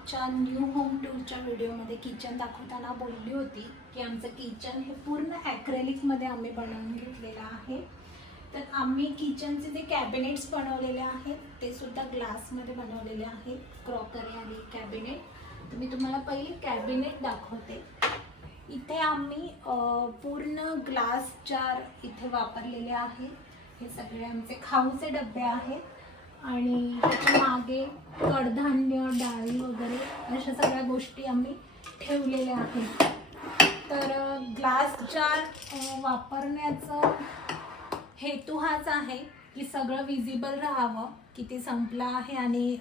मागच्या new home टूरच्या व्हिडिओमध्ये kitchen दाखवताना बोलली होती की आमचं किचन हे पूर्ण ॲक्रेलिकमध्ये आम्ही बनवून घेतलेलं आहे. तर आम्ही किचनचे जे कॅबिनेट्स बनवलेले आहेत ते सुद्धा ग्लासमध्ये बनवलेले आहेत. क्रॉकरी आणि कॅबिनेट तर मी तुम्हाला पहिली कॅबिनेट दाखवते. इथे आम्ही पूर्ण ग्लास जार इथे वापरलेले आहे. हे सगळे आमचे खाऊचे डबे आहेत. आणि त्याच्यामागे कडधान्य डाळी वगैरे अशा सगळ्या गोष्टी आम्ही ठेवलेल्या आहेत. तर ग्लास जार वापरण्याचं हेतू हाच आहे की सगळं विजिबल राहावं किती संपलं आहे आणि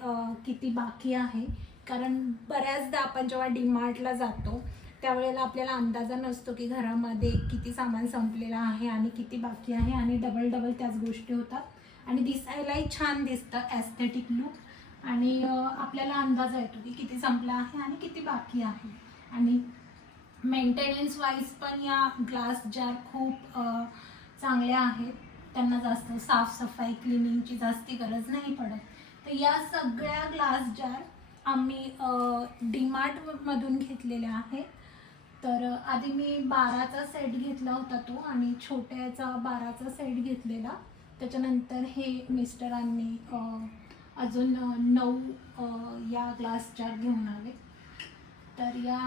किती बाकी आहे. कारण बऱ्याचदा आपण जेव्हा डीमार्टला जातो त्यावेळेला आपल्याला अंदाजा नसतो की घरामध्ये किती सामान संपलेलं आहे आणि किती बाकी आहे आणि डबल डबल त्याच गोष्टी होतात. आणि दिसायलाही छान दिसतं ॲस्थेटिक लुक आणि आपल्याला अंदाज येतो की किती संपला आहे आणि किती बाकी आहे. आणि मेंटेनन्स वाईज पण या ग्लास जार खूप चांगल्या आहेत. त्यांना जास्त साफसफाई क्लिनिंगची जास्ती गरज नाही पडत. तर या सगळ्या ग्लास जार आम्ही डीमार्टमधून घेतलेल्या आहेत. तर आधी मी बाराचा सेट घेतला होता तो आणि छोट्याचा बाराचा सेट घेतलेला. त्याच्यानंतर हे मिस्टरांनी अजून नऊ या ग्लास जार घेऊन आले. तर या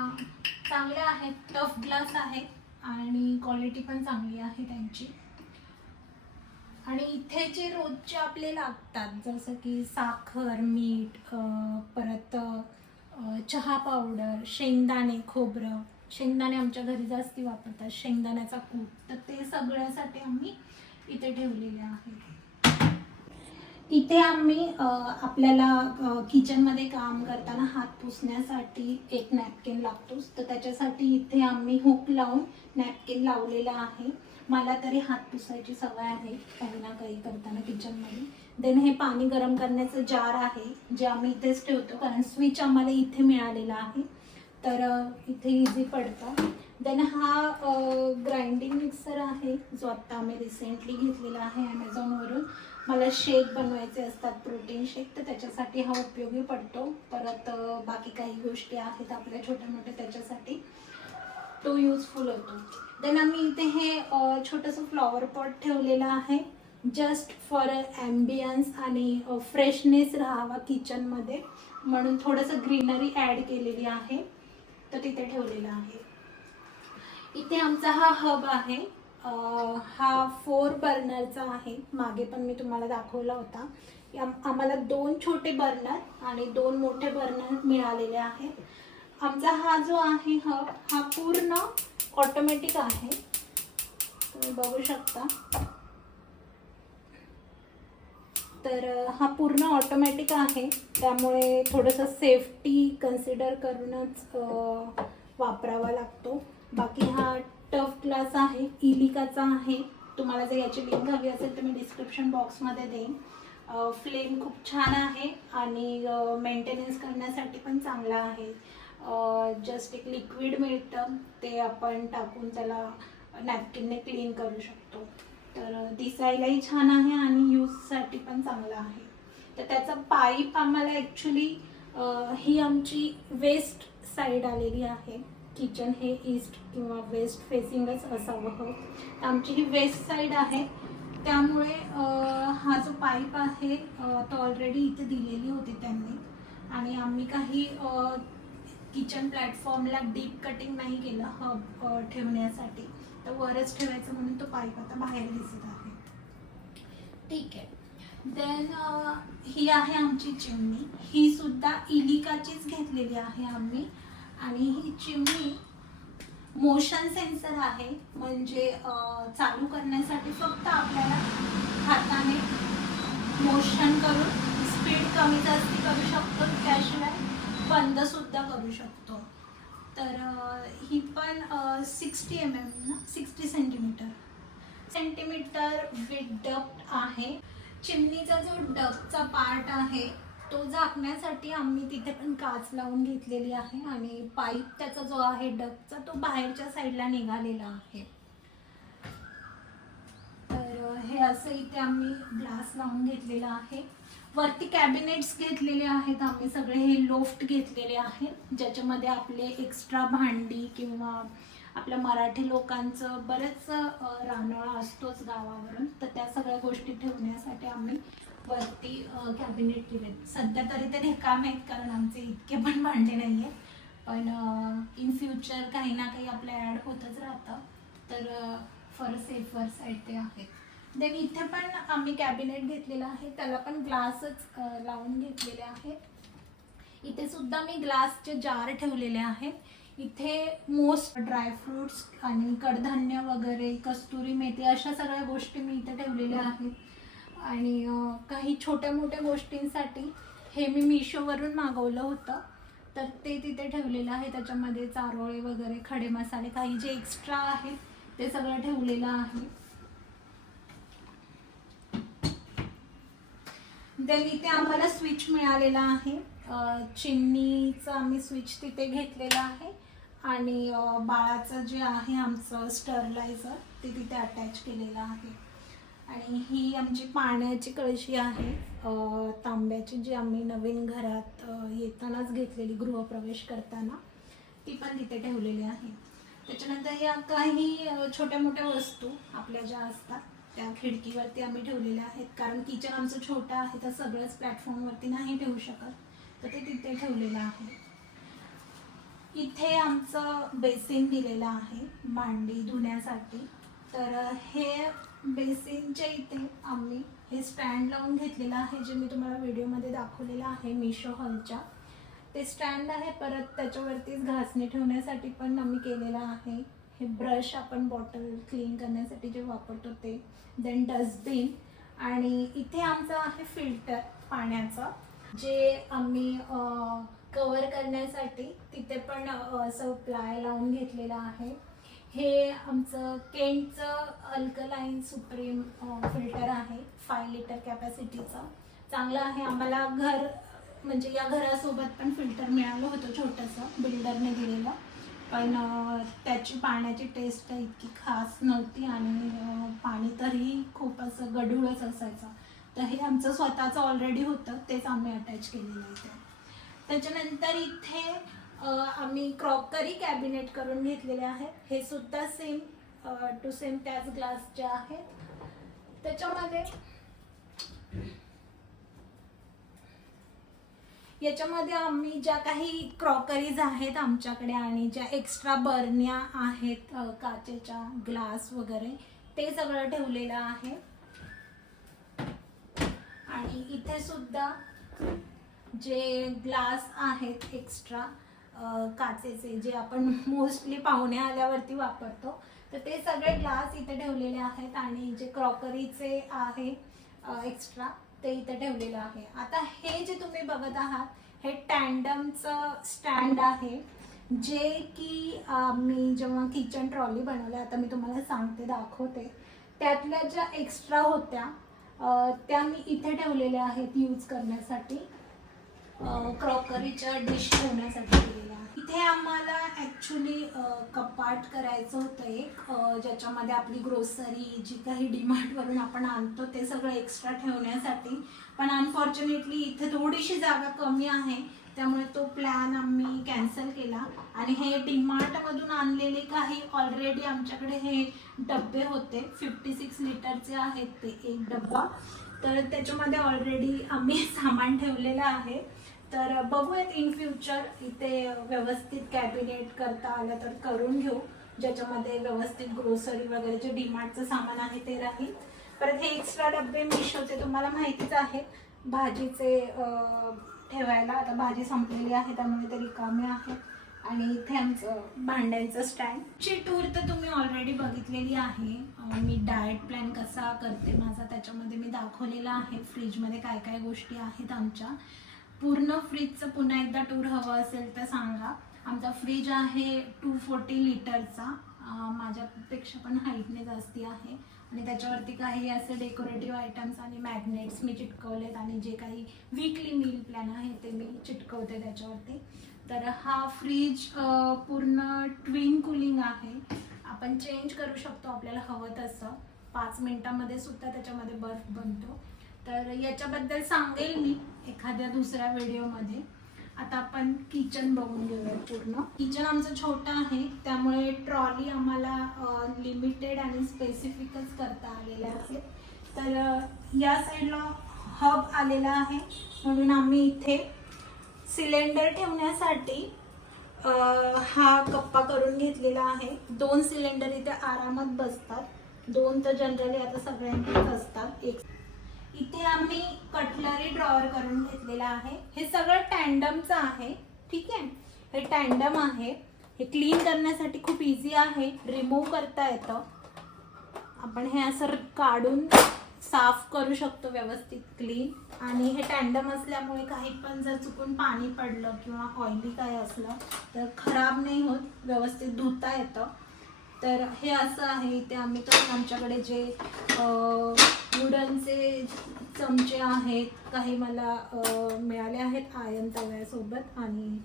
चांगल्या आहेत टफ ग्लास आहेत आणि क्वालिटी पण चांगली आहे त्यांची. आणि इथे जे रोजचे आपले लागतात जसं की साखर मीठ परत चहा पावडर शेंगदाणे खोबरं. शेंगदाणे आमच्या घरी जास्ती वापरतात शेंगदाण्याचा कूट. तर ते सगळ्यासाठी आम्ही इथे ठेवलेल्या आहेत. इथे आम्ही आपल्याला किचनमध्ये काम करताना हात पुसण्यासाठी एक नॅपकिन लागतोच तर त्याच्यासाठी इथे आम्ही हुक लावून नॅपकिन लावलेला आहे. मला तरी हात पुसायची सवय आहे काही ना काही करताना किचनमध्ये. देन हे पाणी गरम करण्याचं जार आहे जे आम्ही इथेच ठेवतो. कारण स्विच आम्हाला इथे मिळालेला आहे. तर इथे इझी पडतं. देन हा ग्राइंडिंग मिक्सर आहे जो आत्ता आम्ही रिसेंटली घेतलेला आहे ॲमेझॉनवरून मला शेक बनवायचे असतात प्रोटीन शेक तर त्याच्यासाठी हा उपयोगी पडतो. परत बाकी काही गोष्टी आहेत आपल्या छोट्या मोठ्या त्याच्यासाठी. तो यूजफुल होतो. देन आम्ही इथे हे छोटंसं फ्लॉवर पॉट ठेवलेलं आहे. जस्ट फॉर ॲम्बियन्स आणि फ्रेशनेस राहावा किचनमध्ये म्हणून थोडंसं ग्रीनरी ॲड केलेली आहे. तर तिथे ठेवलेलं आहे. इथे आमचा हा हब आहे. हा फोर बर्नरचा आहे. मागे पण मी तुम्हाला दाखवला होता. आम्हाला दोन छोटे बर्नर आणि दोन मोठे बर्नर मिळालेले आहेत. आमचा हा जो आहे हब हा पूर्ण ऑटोमॅटिक आहे. तुम्ही बघू शकता. तर हा पूर्ण ऑटोमॅटिक आहे. त्यामुळे थोडंसं सेफ्टी कन्सिडर करूनच वापरावा लागतो. बाकी हा टफ क्लास आहे इलिकाचा आहे. तुम्हाला जर याची लिंक हवी असेल तर मी डिस्क्रिप्शन बॉक्समध्ये देईन. फ्लेम खूप छान आहे आणि मेंटेनन्स करण्यासाठी पण चांगला आहे. जस्ट एक लिक्विड मिळतं ते आपण टाकून त्याला नॅपकिनने क्लीन करू शकतो. तर दिसायलाही छान आहे आणि यूजसाठी पण चांगला आहे. तर त्याचा पाईप आम्हाला ॲक्च्युली ही आमची वेस्ट साईड आलेली आहे. किचन हे ईस्ट किंवा वेस्ट फेसिंगच असावं हो. तर आमची ही वेस्ट साईड आहे. त्यामुळे हा जो पाईप आहे तो ऑलरेडी इथे दिलेली होती त्यांनी. आणि आम्ही काही किचन प्लॅटफॉर्मला डीप कटिंग नाही केलं हब ठेवण्यासाठी. तर वरच ठेवायचं म्हणून तो पाईप आता बाहेर दिसत आहे. ठीक आहे. देन ही आहे आमची चिमणी ही सुद्धा इलिकाचीच घेतलेली आहे आम्ही. आणि ही चिमणी मोशन सेन्सर आहे. म्हणजे चालू करण्यासाठी फक्त आपल्याला हाताने मोशन करून स्पीड कमी जास्ती करू शकतो. त्याशिवाय बंद सुद्धा करू शकतो. तर ही पण सिक्स्टी एम एम ना? Sixty centimetre centimetre with duct आहे. चिमणीचा जो डकचा पार्ट आहे तो झाकण्यासाठी आम्ही तिथे पण काच लावून घेतलेली आहे आणि पाईप त्याचा जो आहे डगचा तो बाहेरच्या साईडला निघालेला आहे. तर हे असं इथे आम्ही ग्लास लावून घेतलेला आहे. वरती कॅबिनेट्स घेतलेले आहेत आम्ही सगळे हे लोफ्ट घेतलेले आहेत ज्याच्यामध्ये आपले एक्स्ट्रा भांडी किंवा आपल्या मराठी लोकांचं बरेच अ, रानोळा असतोच गावावरून. तर त्या सगळ्या गोष्टी ठेवण्यासाठी आम्ही वरती कॅबिनेट केलेत सध्या तरी ते रिकामे आहेत कारण आमचे इतके पण भांडे नाही आहेत पण इन फ्युचर काही ना काही आपलं ॲड होतच राहतं. तर फॉर सेफर साईड ते आहेत. देन इथे पण आम्ही कॅबिनेट घेतलेलं आहे. त्याला पण ग्लासच लावून घेतलेले आहेत. इथे सुद्धा मी ग्लासचे जार ठेवलेले आहेत. इथे मोस्ट ड्रायफ्रुट्स आणि कडधान्य वगैरे कस्तुरी मेथी अशा सगळ्या गोष्टी मी इथे ठेवलेल्या आहेत. आणि काही छोट्या मोठ्या गोष्टींसाठी हे मी मिशोवरून मागवलं होतं. तर ते तिथे ठेवलेलं आहे. त्याच्यामध्ये चारोळे वगैरे खडे मसाले काही जे एक्स्ट्रा आहेत ते सगळं ठेवलेलं आहे. देन इथे आम्हाला स्विच मिळालेला आहे. अं, आम्ही स्विच तिथे घेतलेलं आहे. आणि बाळाचं जे आहे आमचं स्टरलायझर ते तिथे अटॅच केलेलं आहे. आणि ही आमची पाण्याची कळशी आहे. तांब्याची जी आम्ही नवीन घरात येतानाच घेतलेली गृहप्रवेश करताना ती पण तिथे ठेवलेली आहे. त्याच्यानंतर या काही छोट्या मोठ्या वस्तू आपल्या ज्या असतात त्या खिडकीवरती आम्ही ठेवलेल्या आहेत. कारण किचन आमचं छोटं आहे तर सगळंच प्लॅटफॉर्मवरती नाही ठेवू शकत. तर ते तिथे ठेवलेलं आहे. इथे आमचं बेसिन दिलेलं आहे भांडी धुण्यासाठी. तर हे बेसिनच्या इथे आम्ही हे स्टँड लावून घेतलेलं आहे जे मी तुम्हाला व्हिडिओमध्ये दाखवलेलं आहे मिशो हॉलच्या ते स्टँड आहे परत त्याच्यावरतीच घासणी ठेवण्यासाठी पण आम्ही केलेलं आहे. हे ब्रश आपण बॉटल क्लीन करण्यासाठी जे वापरतो ते देन डस्टबिन आणि इथे आमचं आहे फिल्टर पाण्याचं जे आम्ही कवर करण्यासाठी तिथे पण असं प्लाय लावून घेतलेलं आहे. हे आमचं केंटचं अल्कलाईन सुप्रीम फिल्टर आहे फाय लिटर कॅपॅसिटीचं चांगलं आहे आम्हाला घर म्हणजे या घरासोबत पण फिल्टर मिळालं होतं छोटंसं बिल्डरने दिलेलं. पण त्याची पाण्याची टेस्ट इतकी खास नव्हती आणि पाणी तरी खूप असं गढूळच असायचं. तर हे आमचं स्वतःचं ऑलरेडी होतं तेच आम्ही अटॅच केलेलं आहे त्याच्यानंतर इथे आम्ही क्रॉकरी कॅबिनेट करून घेतलेले आहेत हे सुद्धा सेम टू सेम त्याच ग्लासचे आहेत त्याच्यामध्ये याच्यामध्ये आम्ही ज्या काही क्रॉकरीज आहेत आमच्याकडे आणि ज्या एक्स्ट्रा बरण्या आहेत काचेच्या ग्लास वगैरे ते सगळं ठेवलेलं आहे. आणि इथे सुद्धा जे ग्लास आहेत एक्स्ट्रा काचेचे जे आपण मोस्टली पाहुणे आल्यावरती वापरतो तर ते सगळे ग्लास इथे ठेवलेले आहेत आणि जे क्रॉकरीचे आहे एक्स्ट्रा ते इथे ठेवलेलं आहे. आता हे जे तुम्ही बघत आहात हे टँडमचं स्टँड आहे जे की मी जेव्हा किचन ट्रॉली बनवल्या आता मी तुम्हाला सांगते दाखवते. त्यातल्या ज्या एक्स्ट्रा होत्या त्या मी इथे ठेवलेल्या आहेत यूज करण्यासाठी. क्रॉकरीच्या डिश ठेवण्यासाठी दिलेला. इथे आम्हाला ॲक्च्युली कपाट करायचं होतं एक. ज्याच्यामध्ये आपली ग्रोसरी जी काही डिमार्टवरून आपण आणतो ते सगळं एक्स्ट्रा ठेवण्यासाठी. पण अनफॉर्च्युनेटली इथे थोडीशी जागा कमी आहे. त्यामुळे तो प्लॅन आम्ही कॅन्सल केला. आणि हे डिमार्टमधून आणलेले काही ऑलरेडी आमच्याकडे हे डबे होते. फिफ्टी सिक्स लिटरचे आहेत ते एक डब्बा. तर त्याच्यामध्ये ऑलरेडी आम्ही सामान ठेवलेलं आहे. तर बघूयात इन फ्युचर इथे व्यवस्थित कॅबिनेट करता आलं तर करून घेऊ. ज्याच्यामध्ये व्यवस्थित ग्रोसरी वगैरे जे डीमार्टचं सामान आहे ते राहील. परत हे एक्स्ट्रा डबे मिशोचे तुम्हाला माहितीच आहे. भाजीचे ठेवायला आता भाजी संपलेली आहे त्यामुळे ते रिकामे आहे. आणि इथे आमचं भांड्यांचं स्टँड ची टूर तर तुम्ही ऑलरेडी बघितलेली आहे. मी डाएट प्लॅन कसा करते माझा त्याच्यामध्ये मी दाखवलेला आहे. फ्रीजमध्ये काय काय गोष्टी आहेत आमच्या. पूर्ण फ्रीजचं पुन्हा एकदा टूर हवं असेल तर सांगा. आमचा फ्रीज आहे टू फोर्टी लिटरचा. माझ्यापेक्षा पण हाईटने जास्ती आहे. आणि त्याच्यावरती काही असे डेकोरेटिव्ह आयटम्स आणि मॅग्नेट्स मी चिटकवलेत आणि जे काही वीकली मील प्लॅन आहे ते मी चिटकवते त्याच्यावरती. तर हा फ्रीज पूर्ण ट्विन कुलिंग आहे. आपण चेंज करू शकतो आपल्याला हवं तसं. पाच मिनटामध्ये सुद्धा त्याच्यामध्ये बर्फ बनतो. तर याच्याबद्दल सांगेल मी एखाद्या दुसऱ्या व्हिडिओमध्ये. आता आपण किचन बघून घेऊया पूर्ण. किचन आमचं छोटं आहे त्यामुळे ट्रॉली आम्हाला लिमिटेड आणि स्पेसिफिकच करता आलेल्या आहे तर या साईडला हब आलेला आहे. म्हणून आम्ही इथे सिलेंडर ठेवण्यासाठी हा कप्पा करून घेतलेला आहे. दोन सिलेंडर इथे आरामात बसतात. दोन तर जनरली आता सगळ्यांकडे असतात. एक इथे आम्ही कटलरी ड्रॉवर करून घेतलेला आहे. हे सगळं टँडमचं आहे. ठीक आहे? हे टँडम आहे. हे क्लीन करण्यासाठी खूप इझी आहे. रिमूव्ह करता येतं. आपण हे असं काढून साफ करू शकतो व्यवस्थित क्लीन आणि हे टँडम असल्यामुळे काही पण जर चुकून पाणी पडलं किंवा ऑइली काय असलं तर खराब नाही होत. व्यवस्थित धुता येतं. तर हे असं आहे इथे आम्ही तर आमच्याकडे जे वुडनचे चमचे आहेत काही मला मिळाले आहेत आयन तव्यासोबत आणि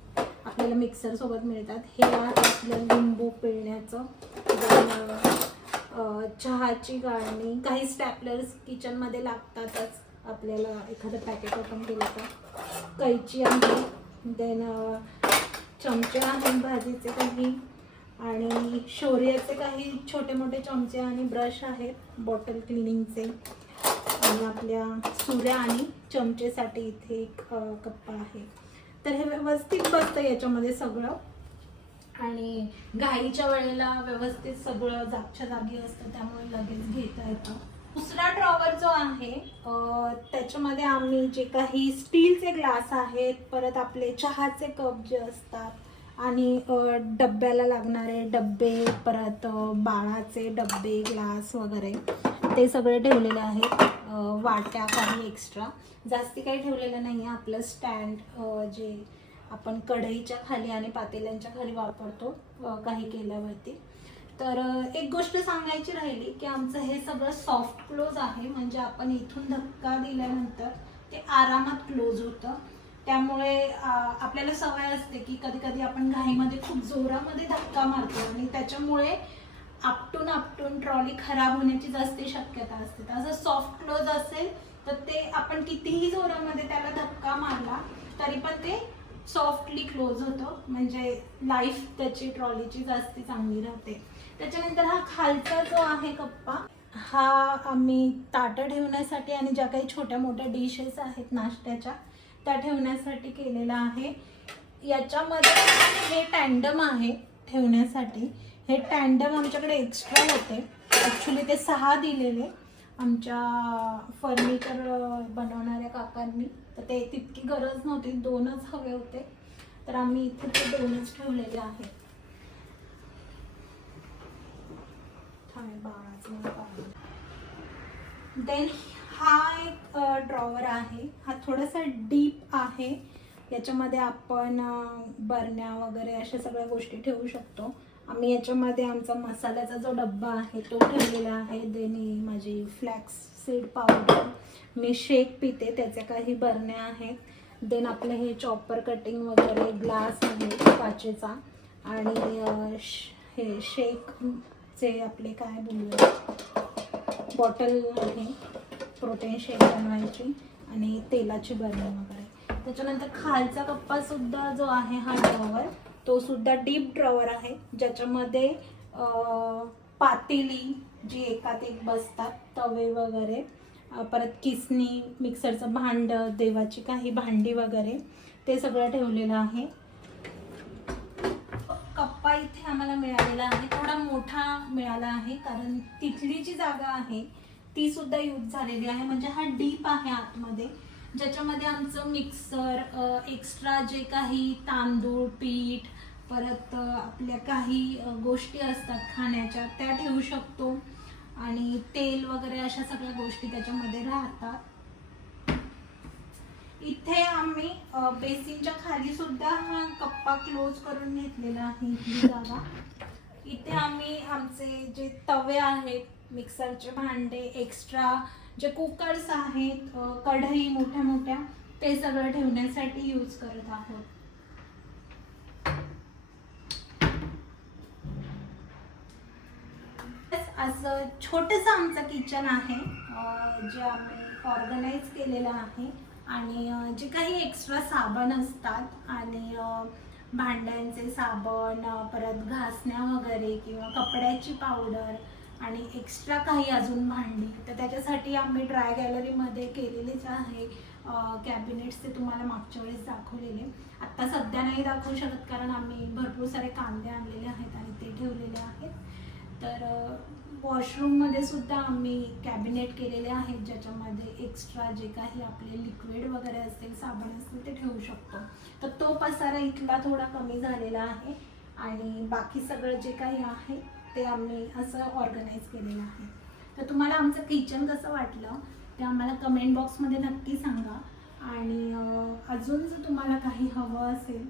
आपल्याला मिक्सरसोबत मिळतात. हे आहे आपलं लिंबू पिळण्याचं. चहाची गाळणी काही स्टॅपलर्स किचनमध्ये लागतातच. आपल्याला एखादं पॅकेट ओपन केलं तर. कैची आहे. देन चमचे आहेत भाजीचे काही. आणि शौर्याचे काही छोटे मोठे चमचे आणि ब्रश आहेत बॉटल क्लिनिंगचे आणि आपल्या सुऱ्या आणि चमचेसाठी इथे एक कप्पा आहे. तर हे व्यवस्थित बसतं याच्यामध्ये सगळं. आणि घाईच्या वेळेला व्यवस्थित सगळं जागच्या जागी असतं त्यामुळे लगेच घेता येतं. दुसरा ड्रॉवर जो आहे त्याच्यामध्ये आम्ही जे काही स्टीलचे ग्लास आहेत परत आपले चहाचे कप जे असतात आणि डब्याला लागणारे डब्बे परत बाळाचे डब्बे ग्लास वगैरे ते सगळे ठेवलेले आहेत. वाट्या काही एक्स्ट्रा जास्ती काही ठेवलेलं नाही आहे. आपलं स्टँड जे आपण कढईच्या खाली आणि पातेल्यांच्या खाली वापरतो काही केल्यावरती. तर एक गोष्ट सांगायची राहिली की आमचं हे सगळं सॉफ्ट क्लोज आहे. म्हणजे आपण इथून धक्का दिल्यानंतर ते आरामात क्लोज होतं. त्यामुळे आपल्याला सवय असते की कधी कधी आपण घाईमध्ये खूप जोरामध्ये धक्का मारतो आणि त्याच्यामुळे आपटून आपटून ट्रॉली खराब होण्याची जास्त शक्यता असते. तर सॉफ्ट क्लोज असेल तर ते आपण कितीही जोरामध्ये त्याला धक्का मारला तरी पण ते सॉफ्टली क्लोज होतं. म्हणजे लाईफ त्याची ट्रॉलीची जास्त चांगली राहते. त्याच्यानंतर हा खालचा जो आहे कप्पा हा आम्ही ताटं ठेवण्यासाठी आणि ज्या काही छोट्या मोठ्या डिशेस आहेत नाश्त्याच्या त्या ठेवण्यासाठी केलेला आहे. याच्यामध्ये हे टँडम आहे ठेवण्यासाठी. हे टँडम आमच्याकडे एक्स्ट्रा होते. ॲक्च्युली ते सहा दिलेले आमच्या फर्निचर बनवणाऱ्या काकांनी. तर ते तितकी गरज नव्हती. दोनच हवे होते. तर आम्ही इथे ते दोनच ठेवलेले आहेत. देन हा एक ड्रॉवर आहे. हा थोडासा डीप आहे. याच्यामध्ये आपण बरण्या वगैरे अशा सगळ्या गोष्टी ठेवू शकतो. आम्ही याच्यामध्ये आमचा मसाल्याचा जो डब्बा आहे तो ठेवलेला आहे. देनी माझी फ्लॅक्स सीड पावडर मी शेक पिते त्याच्या काही बरण्या आहेत. देन आपलं हे चॉपर कटिंग वगैरे ग्लास आहे काचेचा आणि हे शेकचे आपले काय बोलूया बॉटल आहे. प्रोटीन शेक बनवायची आणि तेलाची बरणी वगैरे. त्याच्यानंतर खालचा कप्पा सुद्धा जो आहे हा ड्रॉवर तो सुद्धा डीप ड्रॉवर आहे. ज्याच्यामध्ये पातेली जी एकात एक बसतात तवे वगैरे परत किसनी मिक्सरचं भांड देवाची काही भांडी वगैरे ते सगळं ठेवलेलं आहे. कप्पा इथे आम्हाला मिळालेला आहे. थोडा मोठा मिळाला आहे कारण तिथली जी जागा आहे ती सुद्धा यूज झालेली आहे. म्हणजे हा डीप आहे आतमध्ये. ज्याच्यामध्ये आमचं मिक्सर एक्स्ट्रा जे काही तांदूळ पीठ परत आपल्या काही गोष्टी असतात खाण्याच्या त्या ठेवू शकतो. आणि तेल वगैरे अशा सगळ्या गोष्टी त्याच्यामध्ये राहतात. इथे आम्ही बेसिनच्या खाली सुद्धा हा कप्पा क्लोज करून घेतलेला आहे. ही जागा इथे आम्ही आमचे जे तवे आहेत मिक्सरचे भांडे एक्स्ट्रा जे कुकर्स आहेत कढई मोठ्या मोठ्या ते सगळं ठेवण्यासाठी यूज करत आहोत. असं छोटंसं आमचं किचन आहे जे आम्ही ऑर्गनाईज केलेलं आहे. आणि जे काही एक्स्ट्रा साबण असतात आणि भांड्यांचे साबण परत घासण्या वगैरे किंवा कपड्याची पावडर आणि एक्स्ट्रा काही अजून भांडी. तर त्याच्यासाठी आम्ही ड्राय गॅलरीमध्ये केलेलेच आहे कॅबिनेट्स ते तुम्हाला मागच्या वेळेस दाखवलेले. आत्ता सध्या नाही दाखवू शकत कारण आम्ही भरपूर सारे कांदे आणलेले आहेत आणि ते ठेवलेले आहेत. तर वॉशरूममध्ये सुद्धा आम्ही कॅबिनेट केलेले आहेत ज्याच्यामध्ये एक्स्ट्रा जे काही आपले लिक्विड वगैरे असतील साबण असतील ते ठेवू शकतो. तर तो पसारा इथला थोडा कमी झालेला आहे आणि बाकी सगळं जे काही आहे ते आम्ही असं ऑर्गनाईज केलेलं आहे. तर तुम्हाला आमचं किचन कसं वाटलं ते आम्हाला कमेंट बॉक्समध्ये नक्की सांगा. आणि अजून जर तुम्हाला काही हवं असेल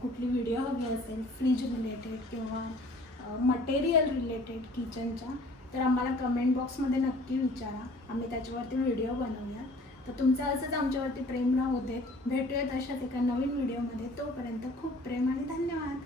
कुठली व्हिडिओ हवी असेल फ्रीज रिलेटेड किंवा मटेरियल रिलेटेड किचनच्या तर आम्हाला कमेंट बॉक्समध्ये नक्की विचारा. आम्ही त्याच्यावरती व्हिडिओ बनवूया तर तुमचं असंच आमच्यावरती प्रेम राहू देत. भेटूयात अशाच एका नवीन व्हिडिओमध्ये तोपर्यंत खूप प्रेम आणि धन्यवाद.